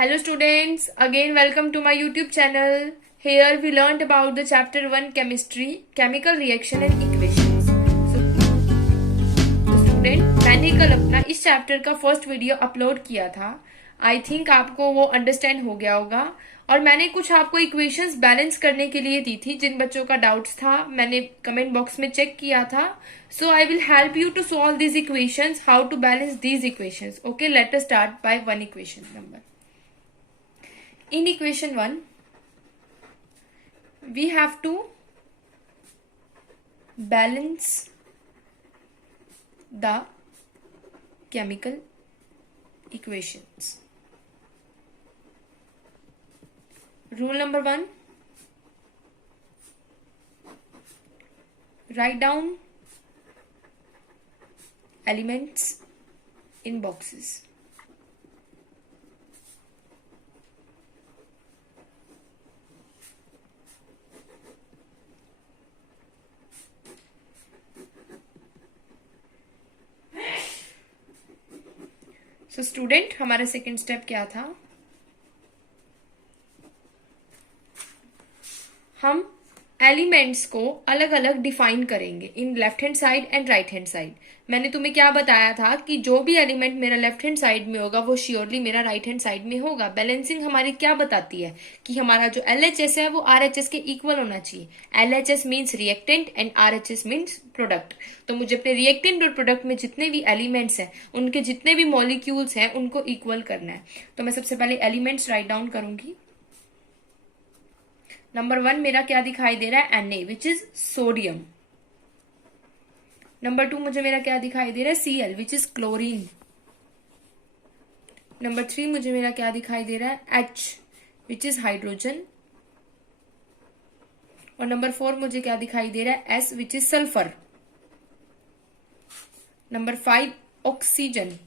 Hello students, again welcome to my YouTube channel. Here we learned about the chapter 1 chemistry, chemical reaction and equations. So student, मैंने कल अपना इस chapter का first video upload किया था. I think आपको वो अंडरस्टैंड हो गया होगा. और मैंने कुछ आपको इक्वेशंस बैलेंस करने के लिए दी थी. जिन बच्चों का डाउट्स था मैंने कमेंट बॉक्स में चेक किया था. So I will help you to solve these equations, how to balance these equations. Okay, let us start by one equation number. In equation 1, we have to balance the chemical equations. Rule number 1, write down elements in boxes. So student, हमारा second step क्या था? हम elements को अलग अलग define करेंगे in left hand side and right hand side. मैंने तुम्हें क्या बताया था कि जो भी एलिमेंट मेरा लेफ्ट हैंड साइड में होगा वो श्योरली मेरा राइट हैंड साइड में होगा. बैलेंसिंग हमारी क्या बताती है कि हमारा जो LHS है वो RHS के इक्वल होना चाहिए. LHS means reactant and RHS means product. तो मुझे अपने रिएक्टेंट और प्रोडक्ट में जितने भी एलिमेंट्स हैं उनके जितने भी मॉलिक्यूल्स हैं उनको इक्वल करना है. तो मैं सबसे पहले एलिमेंट्स राइट डाउन करूंगी. नंबर 1 मेरा क्या दिखाई दे रहा है? Na, which is sodium. Number 2 मुझे मेरा क्या दिखाई दे रहा है? Cl, which is chlorine. Number 3 मुझे मेरा क्या दिखाई दे रहा है? H, which is hydrogen. और नंबर 4 मुझे क्या दिखाई दे रहा है? S, which is sulphur. Number 5 oxygen.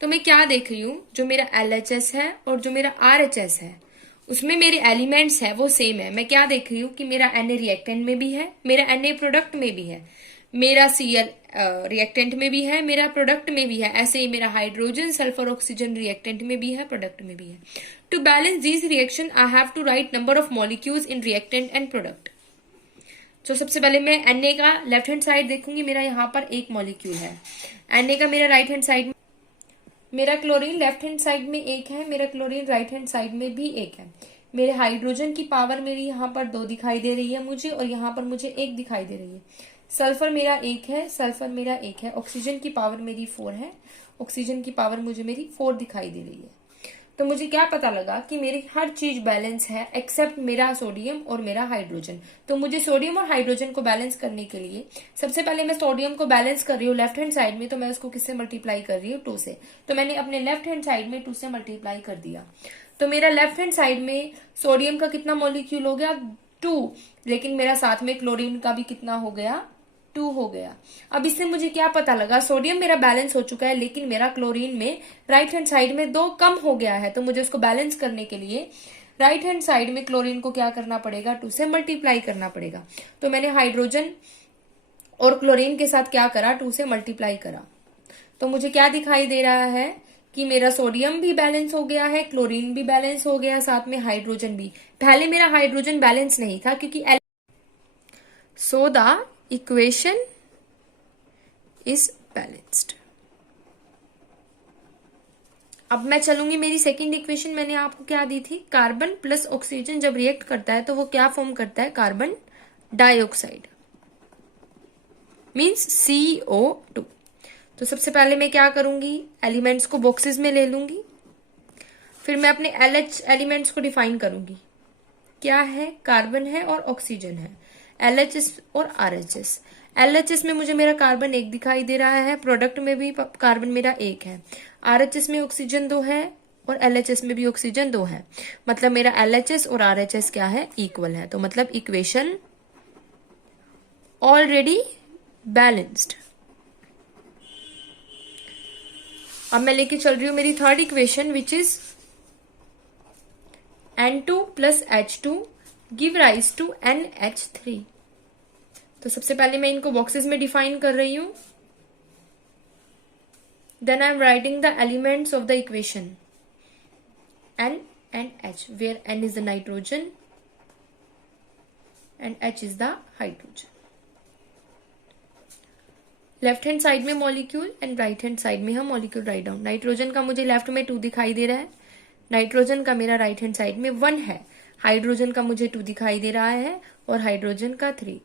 तो मैं क्या देख रही हूं? जो मेरा LHS है और जो मेरा RHS है उसमें मेरे एलिमेंट्स है वो सेम है. मैं क्या देख रही हूँ कि मेरा Na रिएक्टेंट में भी है, मेरा Na प्रोडक्ट में भी है, मेरा Cl रिएक्टेंट में भी है, मेरा प्रोडक्ट में भी है. ऐसे ही मेरा हाइड्रोजन सल्फर ऑक्सीजन रिएक्टेंट में भी है, प्रोडक्ट में भी है. To balance this reaction I have to write number of molecules in reactant and product. तो सबसे पहले मैं Na का लेफ्ट हैंड साइड देखूंगी. मेरा यहाँ पर एक मॉलिक्यूल है. Na का मेरा राइट हैंड साइड, मेरा क्लोरीन लेफ्ट हैंड साइड में एक है, मेरा क्लोरीन राइट हैंड साइड में भी एक है. मेरे हाइड्रोजन की पावर मेरी यहाँ पर 2 दिखाई दे रही है मुझे, और यहाँ पर मुझे 1 दिखाई दे रही है. सल्फर मेरा 1 है, सल्फर मेरा 1 है. ऑक्सीजन की पावर मेरी 4 है, ऑक्सीजन की पावर मुझे मेरी 4 दिखाई दे रही है. तो मुझे क्या पता लगा कि मेरी हर चीज बैलेंस है एक्सेप्ट मेरा सोडियम और मेरा हाइड्रोजन. तो मुझे सोडियम और हाइड्रोजन को बैलेंस करने के लिए सबसे पहले मैं सोडियम को बैलेंस कर रही हूँ लेफ्ट हैंड साइड में. तो मैं उसको किससे मल्टीप्लाई कर रही हूँ? 2 से. तो मैंने अपने लेफ्ट हैंड साइड में 2 से मल्टीप्लाई कर दिया. तो मेरा लेफ्ट हैंड साइड में सोडियम का कितना मॉलिक्यूल हो गया? 2. लेकिन मेरा साथ में क्लोरीन का भी कितना हो गया? 2 हो गया. अब इससे मुझे क्या पता लगा? सोडियम मेरा बैलेंस हो चुका है, लेकिन मेरा क्लोरीन में राइट हैंड साइड में 2 कम हो गया है. तो मुझे उसको बैलेंस करने के लिए राइट हैंड साइड में क्लोरीन को क्या करना पड़ेगा? 2 से मल्टीप्लाई करना पड़ेगा. तो मैंने हाइड्रोजन और क्लोरीन के साथ क्या करा? 2 से मल्टीप्लाई करा. तो मुझे क्या दिखाई दे रहा है कि मेरा सोडियम भी बैलेंस हो गया है, क्लोरीन भी बैलेंस हो गया, साथ में हाइड्रोजन भी. पहले मेरा हाइड्रोजन बैलेंस नहीं था क्योंकि so the equation is balanced. अब मैं चलूंगी मेरी सेकेंड इक्वेशन. मैंने आपको क्या दी थी? कार्बन प्लस ऑक्सीजन जब रिएक्ट करता है तो वो क्या फॉर्म करता है? Carbon dioxide, means CO2. तो सबसे पहले मैं क्या करूंगी? एलिमेंट्स को बॉक्सेस में ले लूंगी. फिर मैं अपने LH एलिमेंट्स को डिफाइन करूंगी. क्या है? कार्बन है और ऑक्सीजन है. LHS और RHS. LHS में मुझे मेरा कार्बन 1 दिखाई दे रहा है, प्रोडक्ट में भी कार्बन मेरा 1 है. RHS में ऑक्सीजन 2 है और LHS में भी ऑक्सीजन 2 है. मतलब मेरा LHS और RHS क्या है? इक्वल है. तो मतलब इक्वेशन ऑलरेडी बैलेंस्ड. अब मैं लेके चल रही हूं मेरी third equation which is N2 plus H2 give rise to NH3. तो सबसे पहले मैं इनको बॉक्सेस में डिफाइन कर रही हूं. Then I am writing the elements of the equation N and H, where N is the nitrogen and H is the hydrogen. Left hand side में molecule and right hand side में हम molecule write down. Nitrogen का मुझे left में 2 दिखाई दे रहा है, nitrogen का मेरा राइट हैंड साइड में 1 है, हाइड्रोजन का मुझे 2 दिखाई दे रहा है और हाइड्रोजन का 3.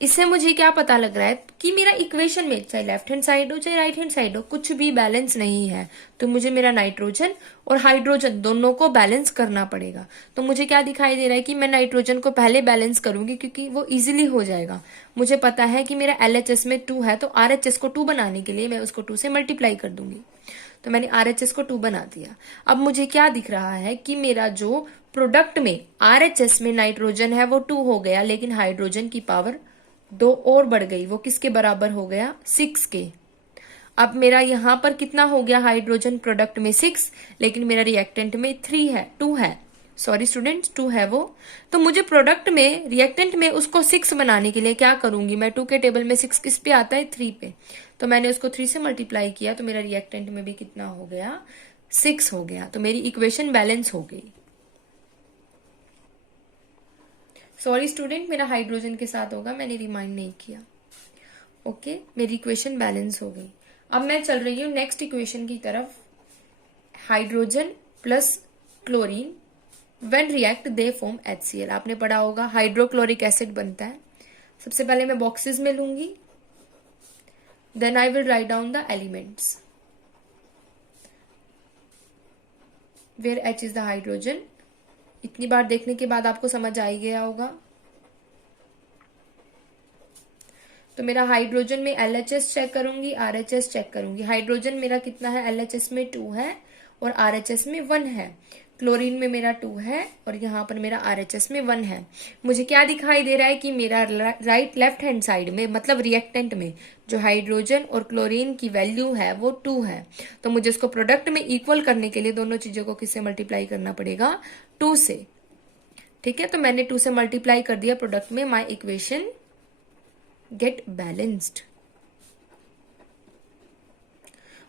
इससे मुझे क्या पता लग रहा है कि मेरा इक्वेशन में चाहे लेफ्ट हैंड साइड हो चाहे राइट हैंड साइड हो, कुछ भी बैलेंस नहीं है. तो मुझे मेरा नाइट्रोजन और हाइड्रोजन दोनों को बैलेंस करना पड़ेगा. तो मुझे क्या दिखाई दे रहा है कि मैं नाइट्रोजन को पहले बैलेंस करूंगी क्योंकि वो इजीली हो जाएगा. मुझे पता है कि मेरा LHS में 2 है, तो RHS को 2 बनाने के लिए मैं उसको 2 से मल्टीप्लाई कर दूंगी. तो मैंने RHS को 2 बना दिया. अब मुझे क्या दिख रहा है कि मेरा जो प्रोडक्ट में RHS में नाइट्रोजन है वो 2 हो गया, लेकिन हाइड्रोजन की पावर 2 और बढ़ गई. वो किसके बराबर हो गया? 6 के. अब मेरा यहां पर कितना हो गया? हाइड्रोजन प्रोडक्ट में 6, लेकिन मेरा रिएक्टेंट में 3 है, 2 है. सॉरी स्टूडेंट्स, 2 है वो. तो मुझे प्रोडक्ट में रिएक्टेंट में उसको 6 बनाने के लिए क्या करूंगी मैं? 2 के टेबल में 6 किस पे आता है? 3 पे. तो मैंने उसको 3 से मल्टीप्लाई किया, तो मेरा रिएक्टेंट में भी कितना हो गया? 6 हो गया. तो मेरी इक्वेशन बैलेंस हो गई. सॉरी स्टूडेंट, मेरा हाइड्रोजन के साथ होगा, मैंने रिमाइंड नहीं किया. ओके, मेरी इक्वेशन बैलेंस हो गई. अब मैं चल रही हूं नेक्स्ट इक्वेशन की तरफ. Hydrogen plus chlorine when react they form HCl. आपने पढ़ा होगा हाइड्रोक्लोरिक एसिड बनता है. सबसे पहले मैं बॉक्सेस में लूंगी, then I will write down the elements where H is the hydrogen. इतनी बार देखने के बाद आपको समझ आ ही गया होगा. तो मेरा हाइड्रोजन में LHS चेक करूंगी, RHS चेक करूंगी. हाइड्रोजन मेरा कितना है? LHS में 2 है और RHS में 1 है. क्लोरीन में मेरा 2 है और यहाँ पर मेरा RHS में 1 है. मुझे क्या दिखाई दे रहा है कि मेरा राइट लेफ्ट हैंड साइड में मतलब रिएक्टेंट में जो हाइड्रोजन और क्लोरीन की वैल्यू है वो 2 है. तो मुझे उसको प्रोडक्ट में इक्वल करने के लिए दोनों चीजों को किससे मल्टीप्लाई करना पड़ेगा? 2 से. ठीक है, तो मैंने 2 से मल्टीप्लाई कर दिया प्रोडक्ट में. My equation get balanced.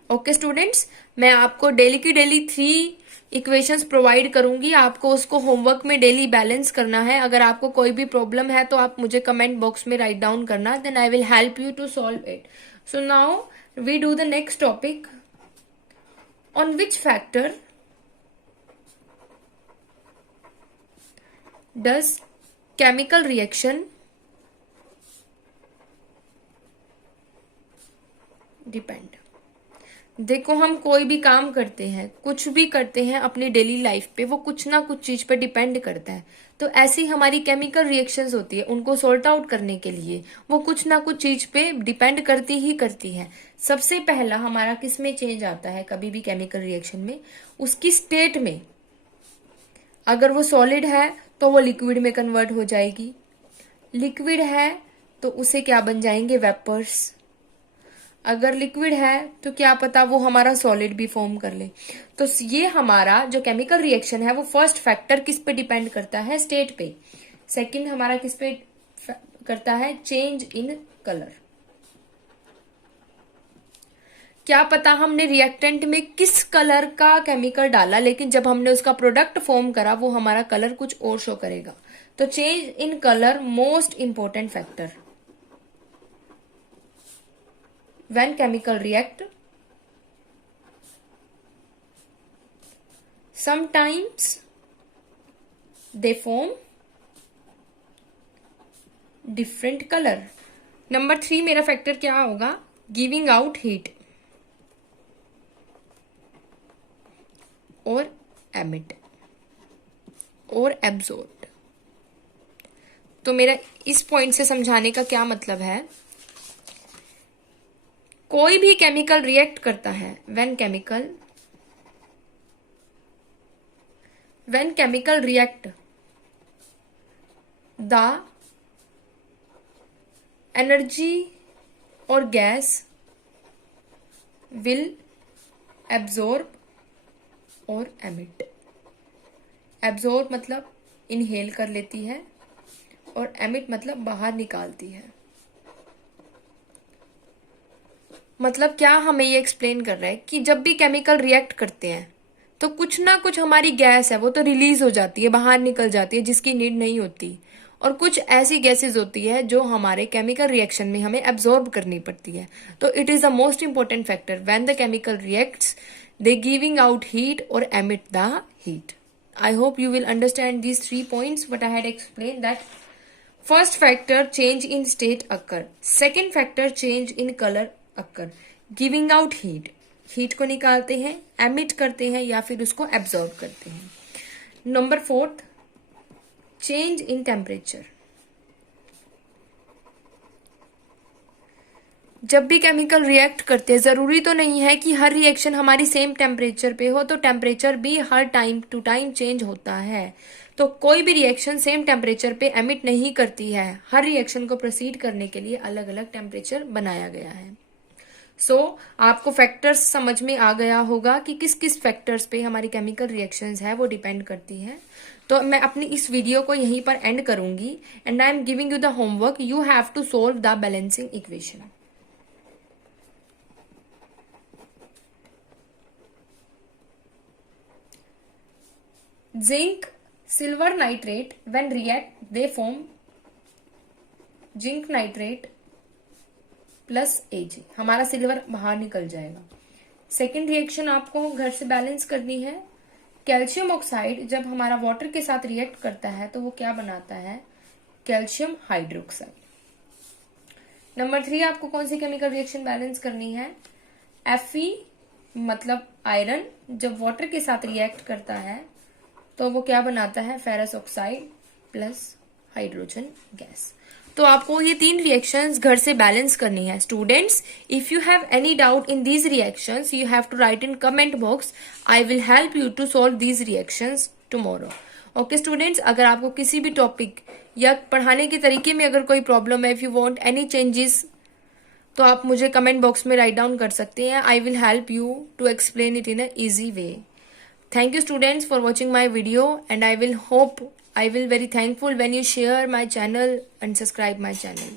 Okay students, मैं आपको डेली की डेली 3 इक्वेशंस प्रोवाइड करूंगी. आपको उसको होमवर्क में डेली बैलेंस करना है. अगर आपको कोई भी प्रॉब्लम है तो आप मुझे कमेंट बॉक्स में राइट डाउन करना, then I will help you to solve it. So now we do the next topic. On which factor does chemical reaction depend. देखो, हम कोई भी काम करते हैं, कुछ भी करते हैं अपनी डेली लाइफ पे, वो कुछ ना कुछ चीज पे डिपेंड करता है. तो ऐसी हमारी केमिकल रिएक्शंस होती है, उनको सॉर्ट आउट करने के लिए वो कुछ ना कुछ चीज पे डिपेंड करती ही करती है. सबसे पहला हमारा किस में चेंज आता है कभी भी केमिकल रिएक्शन में? उसकी स्टेट में. अगर वो सॉलिड है तो वो लिक्विड में कन्वर्ट हो जाएगी. लिक्विड है तो उसे क्या बन जाएंगे? वेपर्स. अगर लिक्विड है तो क्या पता वो हमारा सॉलिड भी फॉर्म कर ले. तो ये हमारा जो केमिकल रिएक्शन है वो फर्स्ट फैक्टर किस पे डिपेंड करता है? स्टेट पे. सेकंड हमारा किस पे करता है? Change in colour. क्या पता हमने रिएक्टेंट में किस कलर का केमिकल डाला, लेकिन जब हमने उसका प्रोडक्ट फॉर्म करा वो हमारा कलर कुछ और शो करेगा. तो change in colour most important factor. When chemical react, sometimes they form different color. Number 3 मेरा फैक्टर क्या होगा? गिविंग आउट हीट और एमिट और एब्जॉर्ब. तो मेरा इस पॉइंट से समझाने का क्या मतलब है? कोई भी केमिकल रिएक्ट करता है, when chemical react the energy और गैस विल एब्जॉर्ब और एमिट. एब्जॉर्ब मतलब इनहेल कर लेती है और एमिट मतलब बाहर निकालती है. मतलब क्या हमें ये एक्सप्लेन कर रहा है कि जब भी केमिकल रिएक्ट करते हैं तो कुछ ना कुछ हमारी गैस है वो तो रिलीज हो जाती है, बाहर निकल जाती है, जिसकी नीड नहीं होती, और कुछ ऐसी गैसेस होती है जो हमारे केमिकल रिएक्शन में हमें एब्जॉर्ब करनी पड़ती है। तो it is the most important factor when the chemical reacts, they giving out heat और emit the heat. I hope you will understand these 3 points what I had explained, that first factor change in state occur, second factor change in color occur, giving out heat, heat को निकालते हैं, emit करते हैं या फिर उसको absorb करते हैं। नंबर 4 चेंज इन टेम्परेचर, जब भी केमिकल रिएक्ट करते हैं, जरूरी तो नहीं है कि हर रिएक्शन हमारी सेम टेम्परेचर पे हो, तो टेम्परेचर भी हर टाइम टू टाइम चेंज होता है। तो कोई भी रिएक्शन सेम टेम्परेचर पे एमिट नहीं करती है, हर रिएक्शन को प्रोसीड करने के लिए अलग अलग टेम्परेचर बनाया गया है। आपको फैक्टर्स समझ में आ गया होगा कि किस किस फैक्टर्स पे हमारी केमिकल रिएक्शंस है वो डिपेंड करती है। तो मैं अपनी इस वीडियो को यहीं पर एंड करूंगी and I am giving you the homework, you have to solve the balancing equation. Zinc, silver nitrate, when react they form zinc nitrate plus Ag, हमारा सिल्वर बाहर निकल जाएगा। सेकेंड रिएक्शन आपको घर से बैलेंस करनी है। कैल्शियम ऑक्साइड जब हमारा वाटर के साथ रिएक्ट करता है तो वो क्या बनाता है, कैल्शियम हाइड्रोक्साइड। नंबर 3 आपको कौन सी केमिकल रिएक्शन बैलेंस करनी है, Fe मतलब आयरन जब वाटर के साथ रिएक्ट करता है तो वो क्या बनाता है, ferrous oxide plus hydrogen gas. तो आपको ये 3 रिएक्शंस घर से बैलेंस करनी है। Students, if you have any doubt in these reactions you have to write in comment box, I will help you to solve these reactions tomorrow. Okay students, अगर आपको किसी भी टॉपिक या पढ़ाने के तरीके में अगर कोई प्रॉब्लम है, if you want any changes, तो आप मुझे कमेंट बॉक्स में राइट डाउन कर सकते हैं। I will help you to explain it in a easy way. Thank you students for watching my video, and I will very thankful when you share my channel and subscribe my channel.